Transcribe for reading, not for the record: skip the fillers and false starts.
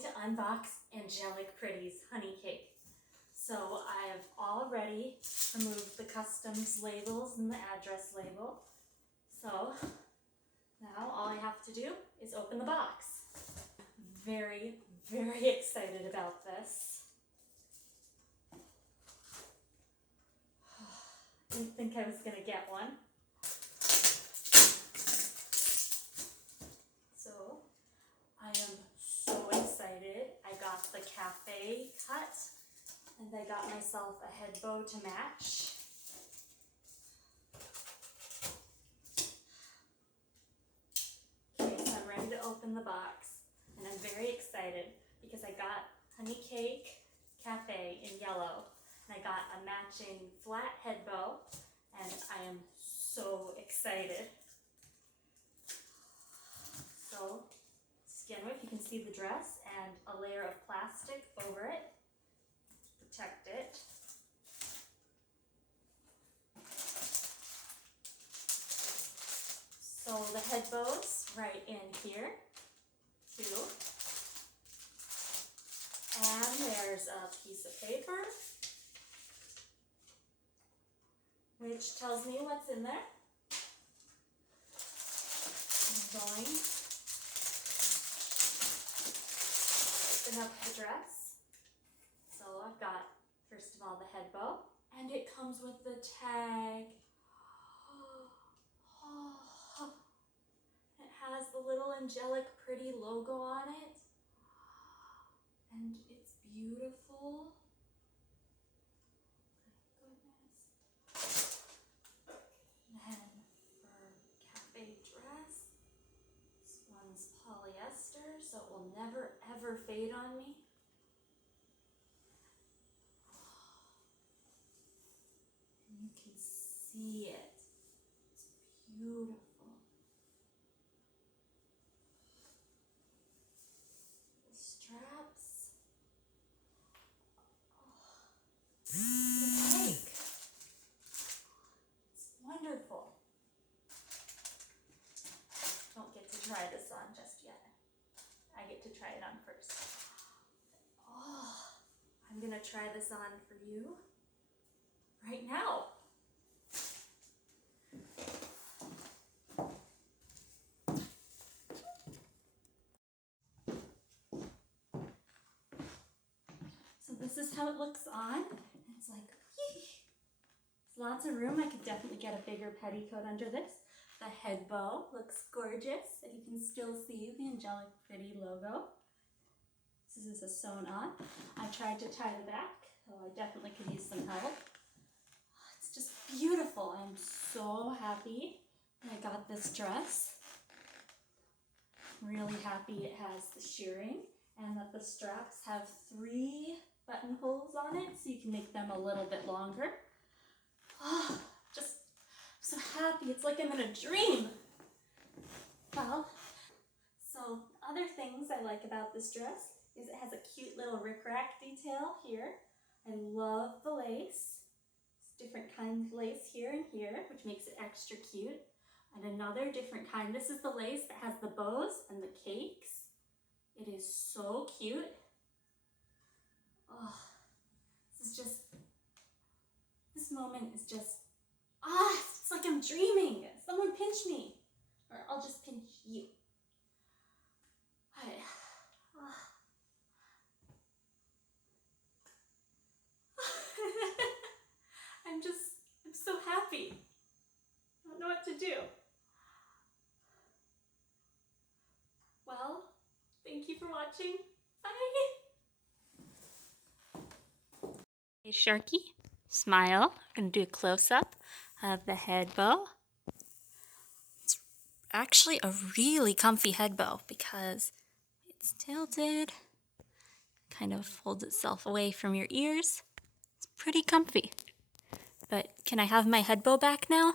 to unbox Angelic Pretty's honey cake. So I have already removed the customs labels and the address label. So now all I have to do is open the box. Very, very excited about this. Didn't think I was gonna get one. So I am so excited. I got the café cut and I got myself a head bow to match. Okay, so I'm ready to open the box and I'm very excited because I got honey cake cafe in yellow and I got a matching flat head bow and I am so excited. So to begin with, you can see the dress and a layer of plastic over it to protect it. So the head bow's right in here too. And there's a piece of paper which tells me what's in there. I'm going to open up the dress. So I've got, first of all, the head bow, and it comes with the tag. It has the little Angelic Pretty logo on it, and it's beautiful. Then for cafe dress, this one's polyester, so it will never ever fade on me. And you can see it. It's beautiful. The straps. The cake. It's wonderful. Don't get to try this on just yet. I get to try it on first. Oh, I'm gonna try this on for you right now. So this is how it looks on. It's like, yee. There's lots of room. I could definitely get a bigger petticoat under this. The head bow looks gorgeous, and you can still see the Angelic Pretty logo. This is a sewn on. I tried to tie the back, so I definitely could use some help. It's just beautiful. I'm so happy I got this dress. I'm really happy it has the shirring and that the straps have 3 buttonholes on it, so you can make them a little bit longer. Oh, just I'm so happy. It's like I'm in a dream. Well, so other things I like about this dress is it has a cute little rickrack detail here. I love the lace. It's different kinds of lace here and here, which makes it extra cute. And another different kind. This is the lace that has the bows and the cakes. It is so cute. Oh, this moment is just, it's like I'm dreaming. Someone pinch me, or I'll just pinch you. I'm so happy. I don't know what to do. Well, thank you for watching. Bye. Hey, Sharky, smile. I'm going to do a close-up of the head bow. It's actually a really comfy head bow because it's tilted. Kind of holds itself away from your ears. It's pretty comfy. But can I have my head bow back now?